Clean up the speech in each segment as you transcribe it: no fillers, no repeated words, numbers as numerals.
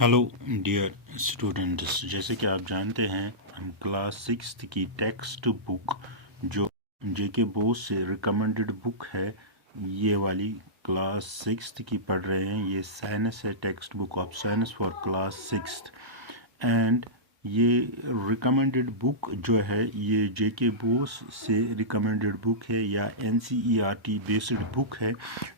Hello dear students, जैसे कि आप जानते हैं हम क्लास 6 की टेक्स्ट बुक जो जेके बोस से रिकमेंडेड बुक है, ये वाली क्लास 6 की पढ़ रहे हैं। ये साइंस है, text book of science for class 6। And ये रिकमेंडेड बुक जो है ये जेके बोस से रिकमेंडेड बुक है या एनसीईआरटी बेस्ड बुक है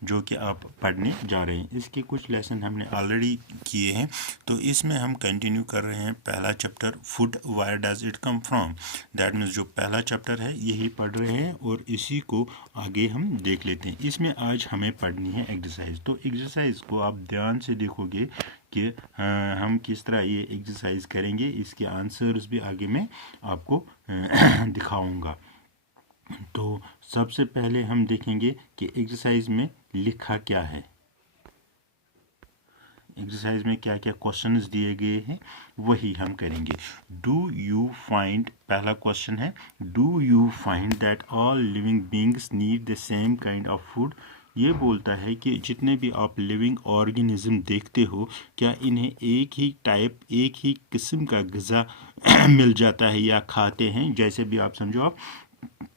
जो कि आप पढ़ने जा रहे हैं। इसके कुछ लेसन हमने ऑलरेडी किए हैं, तो इसमें हम कंटिन्यू कर रहे हैं। पहला chapter food, wire does it come from, that means जो पहला चैप्टर है यही पढ़ रहे हैं और इसी को आगे हम देख लेते हैं। इसमें आज हमें पढ़नी है एक्सरसाइज। तो एक्सरसाइज को आप ध्यान से देखोगे कि हम किस तरह ये एक्सरसाइज करेंगे। इसके आंसर्स भी आगे मैं आपको दिखाऊंगा। तो सबसे पहले हम देखेंगे कि एक्सरसाइज में लिखा क्या है। एक्सरसाइज में क्या क्या क्वेश्चंस दिए गए हैं वही हम करेंगे। डू यू फाइंड, पहला क्वेश्चन है, do you find that all living beings need the same kind of food. ये बोलता है कि जितने भी आप लिविंग ऑर्गेनिज्म देखते हो, क्या इन्हें एक ही टाइप, एक ही किस्म का ग़िज़ा मिल जाता है या खाते हैं, जैसे भी आप समझो आप।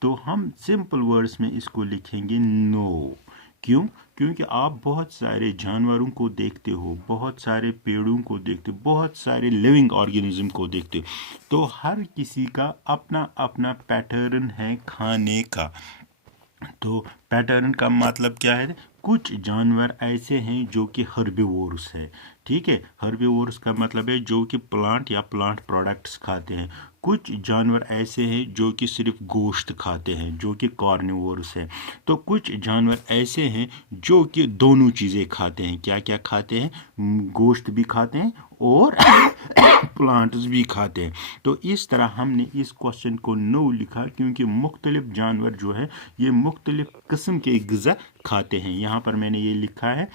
तो हम सिंपल वर्ड्स में इसको लिखेंगे नो। क्यों? क्योंकि आप बहुत सारे जानवरों को देखते हो, बहुत सारे पेड़ों को देखते हो, बहुत सारे लिविंग ऑर्गेनिज्म को देखते हो, तो हर किसी का अपना अपना पैटर्न है खाने का। तो पैटर्न का मतलब क्या है? कुछ जानवर ऐसे हैं जो कि हर्बिवोरस है, ठीक है। हर्बिवोरस का मतलब है जो कि प्लांट या प्लांट प्रोडक्ट्स खाते हैं। कुछ जानवर ऐसे हैं जो कि सिर्फ गोश्त खाते हैं, जो कि कार्निवोरस है। तो कुछ जानवर ऐसे हैं जो कि दोनों चीज़ें खाते हैं। क्या क्या खाते हैं? गोश्त भी खाते हैं और प्लांट्स भी खाते हैं। तो इस तरह हमने इस क्वेश्चन को नो लिखा, क्योंकि मुख्तलिफ जानवर जो है ये मुख्तलिफ किस्म के ग़िज़ा खाते हैं। यहाँ पर मैंने ये लिखा है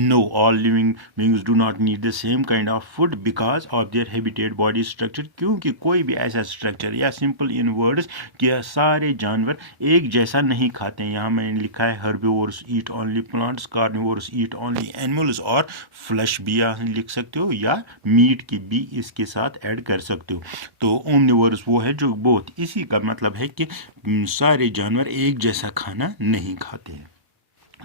No, all living beings do not need the same kind of food because of their habitat body structure। क्योंकि कोई भी ऐसा स्ट्रक्चर या सिंपल इन वर्ड्स कि सारे जानवर एक जैसा नहीं खाते हैं। यहाँ मैंने लिखा है herbivores eat only plants, carnivores eat only animals, और फ्लैश भी यहाँ लिख सकते हो या मीट की भी इसके साथ ऐड कर सकते हो। तो omnivores वो है जो बोथ, इसी का मतलब है कि सारे जानवर एक जैसा खाना नहीं खाते हैं।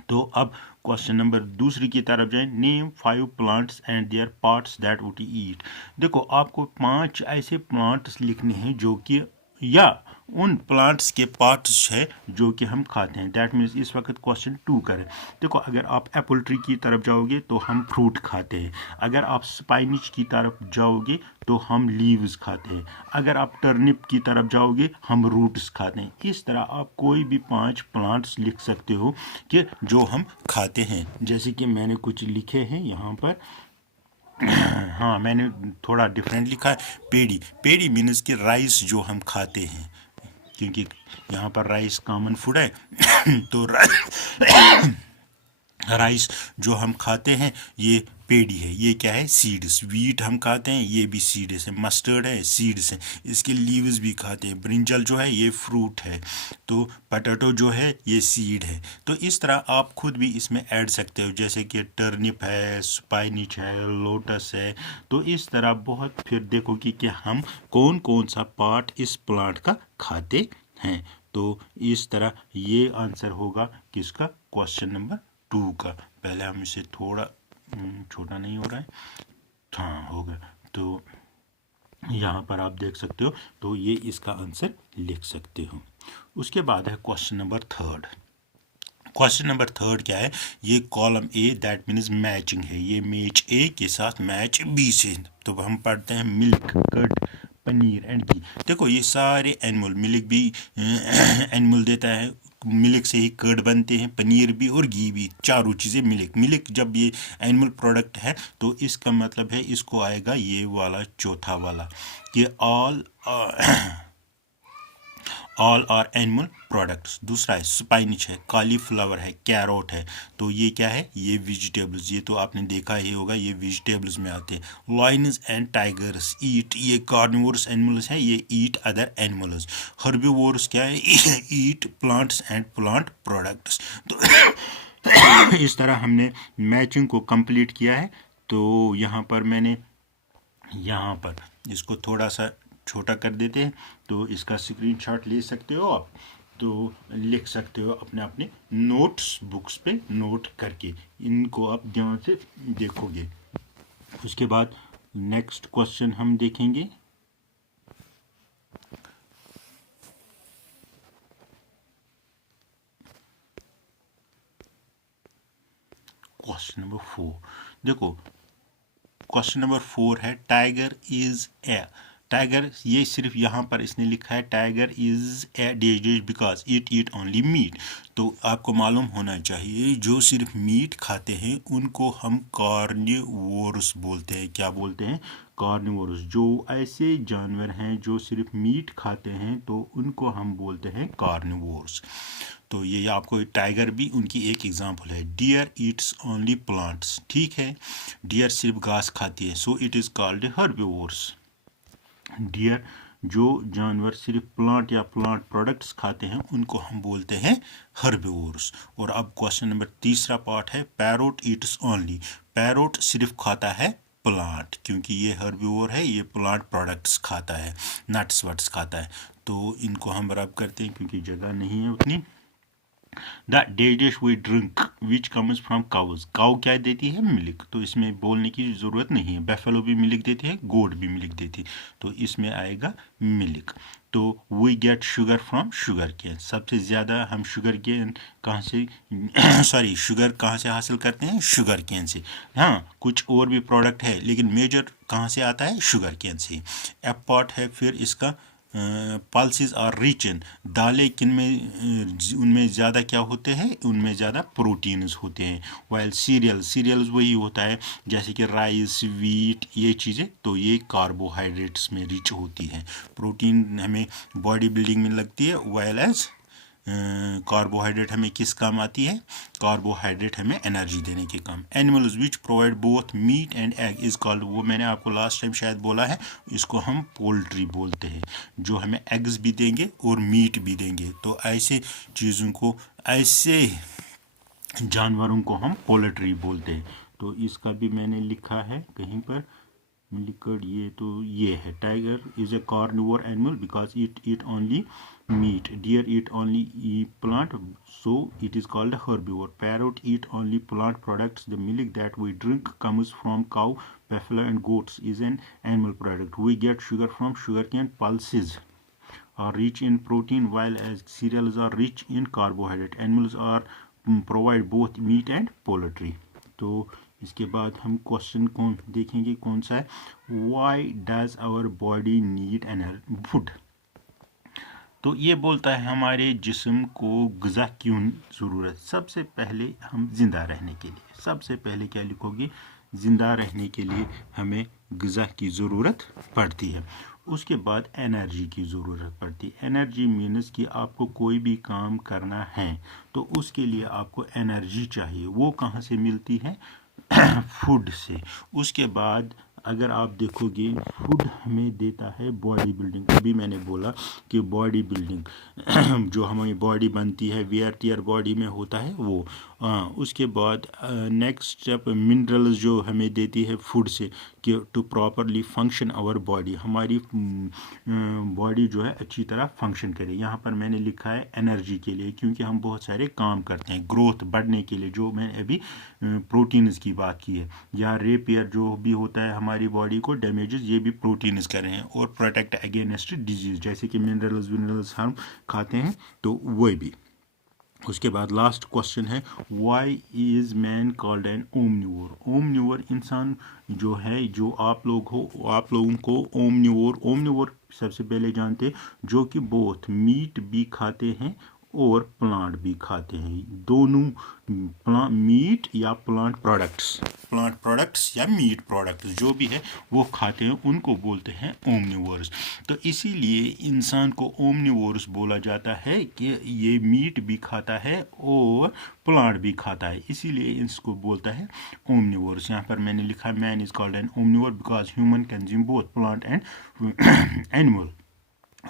तो अब क्वेश्चन नंबर दूसरी की तरफ जाएं। Name 5 plants and there parts that would eat. देखो, आपको 5 ऐसे प्लांट्स लिखने हैं जो कि, या उन प्लांट्स के पार्ट्स है जो कि हम खाते हैं। दैट मीन्स इस वक्त क्वेश्चन 2 करें। देखो, अगर आप एप्पल ट्री की तरफ जाओगे तो हम फ्रूट खाते हैं। अगर आप स्पाइनिच की तरफ जाओगे तो हम लीव्स खाते हैं। अगर आप टर्निप की तरफ जाओगे हम रूट्स खाते हैं। इस तरह आप कोई भी 5 प्लांट्स लिख सकते हो कि जो हम खाते हैं। जैसे कि मैंने कुछ लिखे हैं यहाँ पर। हाँ, मैंने थोड़ा डिफरेंट लिखा है। पेड़ी, पेड़ी मीन्स कि राइस जो हम खाते हैं, क्योंकि यहाँ पर राइस कॉमन फूड है। तो राइस जो हम खाते हैं ये पेड़ी है। ये क्या है? सीड्स। वीट हम खाते हैं, ये भी सीड्स है। मस्टर्ड है, सीड्स है। इसके लीव्स भी खाते हैं। ब्रिंजल जो है ये फ्रूट है। तो पोटैटो जो है ये सीड है। तो इस तरह आप खुद भी इसमें ऐड सकते हो, जैसे कि टर्निप है, स्पाइनिच है, लोटस है। तो इस तरह बहुत फिर देखोगे कि हम कौन कौन सा पार्ट इस प्लांट का खाते हैं। तो इस तरह ये आंसर होगा किसका? क्वेश्चन नंबर 2 का। पहले हम इसे थोड़ा छोटा नहीं हो रहा है, हाँ हो गया। तो यहाँ पर आप देख सकते हो, तो ये इसका आंसर लिख सकते हो। उसके बाद है क्वेश्चन नंबर 3। क्वेश्चन नंबर 3 क्या है? ये column A, that means matching है। ये मैच ए के साथ मैच बी से। तो हम पढ़ते हैं मिल्क, कर्ड, पनीर एंड घी। देखो, ये सारे एनिमल, मिल्क भी एनिमल देता है, मिल्क से ही कर्ड बनते हैं, पनीर भी और घी भी, चारों चीज़ें मिल्क। मिल्क जब ये एनिमल प्रोडक्ट है तो इसका मतलब है इसको आएगा ये वाला चौथा वाला कि ऑल आर एनिमल प्रोडक्ट्स। दूसरा है स्पाइनिच है, कॉलीफ्लावर है, कैरोट है। तो ये क्या है? ये वेजिटेबल्स। ये तो आपने देखा ही होगा, ये वेजिटेबल्स में आते हैं। लायंस एंड टाइगर्स ईट, ये कार्निवोरस एनिमल्स है, ये ईट अदर एनिमल्स। हर्बिवोरस क्या है? ईट प्लांट्स एंड प्लांट प्रोडक्ट्स। तो इस तरह हमने मैचिंग को कंप्लीट किया है। तो यहाँ पर मैंने यहाँ पर इसको थोड़ा सा छोटा कर देते हैं, तो इसका स्क्रीनशॉट ले सकते हो आप, तो लिख सकते हो अपने अपने नोट्स बुक्स पे नोट करके, इनको आप ध्यान से देखोगे। उसके बाद नेक्स्ट क्वेश्चन हम देखेंगे। क्वेश्चन नंबर 4 देखो, क्वेश्चन नंबर 4 है टाइगर इज ए, टाइगर, ये सिर्फ यहाँ पर इसने लिखा है tiger is a dash dash because it eat only meat. तो आपको मालूम होना चाहिए जो सिर्फ मीट खाते हैं उनको हम कार्निवोरस बोलते हैं। क्या बोलते हैं? कार्निवोरस। जो ऐसे जानवर हैं जो सिर्फ मीट खाते हैं तो उनको हम बोलते हैं कार्निवोरस। तो ये आपको टाइगर भी उनकी एक एग्जांपल है। डियर ईट्स ओनली प्लांट्स, ठीक है, डियर सिर्फ घास खाती है, so it is called herbivorous. Deer, जो जानवर सिर्फ प्लांट या प्लांट प्रोडक्ट्स खाते हैं उनको हम बोलते हैं हर्बिवोरस। और अब क्वेश्चन नंबर तीसरा पार्ट है पैरोट ईट्स ओनली, पैरोट सिर्फ खाता है प्लांट, क्योंकि ये हर्बिवोर है, ये प्लांट प्रोडक्ट्स खाता है, नट्स वट्स खाता है। तो इनको हम रब करते हैं क्योंकि जगह नहीं है उतनी। The dish we drink which comes from cows, cow क्या देती है? मिल्क, तो इसमें बोलने की ज़रूरत नहीं है। बेफेलो भी मिल्क देती है, गोट भी मिल्क देती है, तो इसमें आएगा मिल्क। तो we get sugar from sugarcane, सबसे ज़्यादा हम शुगर केन कहाँ से सॉरी शुगर कहाँ से हासिल करते हैं? शुगर केन से। हाँ, कुछ और भी प्रोडक्ट है लेकिन मेजर कहाँ से आता है? शुगर केन से। एप पार्ट है फिर इसका पल्सेस आर रिच इन, दालें किन में उनमें ज़्यादा क्या होते हैं? उनमें ज़्यादा प्रोटीन्स होते हैं। वाइल सीरियल्स वही होता है जैसे कि राइस, वीट, ये चीज़ें, तो ये कार्बोहाइड्रेट्स में रिच होती हैं। प्रोटीन हमें बॉडी बिल्डिंग में लगती है, वाइल एज कार्बोहाइड्रेट हमें किस काम आती है? कार्बोहाइड्रेट हमें एनर्जी देने के काम। Animals which provide both meat and egg is called, वो मैंने आपको लास्ट टाइम शायद बोला है, इसको हम पोल्ट्री बोलते हैं, जो हमें एग्स भी देंगे और मीट भी देंगे। तो ऐसे चीज़ों को, ऐसे जानवरों को हम पोल्ट्री बोलते हैं। तो इसका भी मैंने लिखा है कहीं पर लिक्विड, ये तो ये है tiger is A carnivore animal because it eat only meat, deer eat only plant, so it is called herbivore. Parrot eat only plant products. The milk that we drink comes from cow, buffalo and goats is an animal product. We get sugar from sugarcane. Pulses are rich in protein while as cereals are rich in carbohydrate. Animals are provide both meat and poultry. तो इसके बाद हम question कौन देखेंगे, कौन सा है? Why does our body need food? तो ये बोलता है हमारे जिस्म को ग़िज़ा क्यों ज़रूरत। सबसे पहले हम ज़िंदा रहने के लिए, सबसे पहले क्या लिखोगे? ज़िंदा रहने के लिए हमें ग़िज़ा की ज़रूरत पड़ती है। उसके बाद एनर्जी की ज़रूरत पड़ती है। एनर्जी मीन्स कि आपको कोई भी काम करना है तो उसके लिए आपको एनर्जी चाहिए। वो कहाँ से मिलती है? फूड से। उसके बाद अगर आप देखोगे फूड हमें देता है बॉडी बिल्डिंग। अभी मैंने बोला कि बॉडी बिल्डिंग जो हमारी बॉडी बनती है, वेयर टियर बॉडी में होता है वो। उसके बाद नेक्स्ट स्टेप मिनरल्स जो हमें देती है फूड से कि to properly function our body, हमारी बॉडी जो है अच्छी तरह फंक्शन करे। यहाँ पर मैंने लिखा है एनर्जी के लिए, क्योंकि हम बहुत सारे काम करते हैं ग्रोथ बढ़ने के लिए, जो मैंने अभी प्रोटीन्स की बात की है, या रेपियर जो भी होता है हमारी बॉडी को डैमेजेस, ये भी प्रोटीन्स कर रहे हैं। और प्रोटेक्ट अगेंस्ट डिजीज, जैसे कि मिनरल्स हम खाते हैं तो वो भी। उसके बाद लास्ट क्वेश्चन है why is man called an omnivore. Omnivore इंसान जो है, जो आप लोग हो, आप लोगों को ओमनिवोर सबसे पहले जानते, जो कि बोथ मीट भी खाते हैं और प्लांट भी खाते हैं। दोनों मीट या प्लांट प्रोडक्ट्स या मीट प्रोडक्ट्स जो भी है वो खाते हैं, उनको बोलते हैं ओमनिवोरस। तो इसीलिए इंसान को ओमनिवोरस बोला जाता है कि ये मीट भी खाता है और प्लांट भी खाता है, इसीलिए इसको बोलता है ओमनिवोरस। यहाँ पर मैंने लिखा man is called an omnivore because human consume both plant and animal.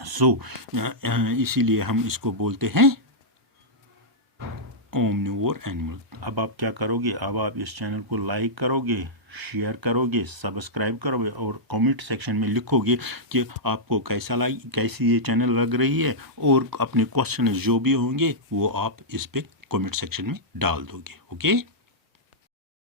So इसीलिए हम इसको बोलते हैं ओमनिवोर एनिमल। अब आप क्या करोगे? अब आप इस चैनल को लाइक करोगे, शेयर करोगे, सब्सक्राइब करोगे और कमेंट सेक्शन में लिखोगे कि आपको कैसी ये चैनल लग रही है, और अपने क्वेश्चन जो भी होंगे वो आप इस पे कमेंट सेक्शन में डाल दोगे। ओके।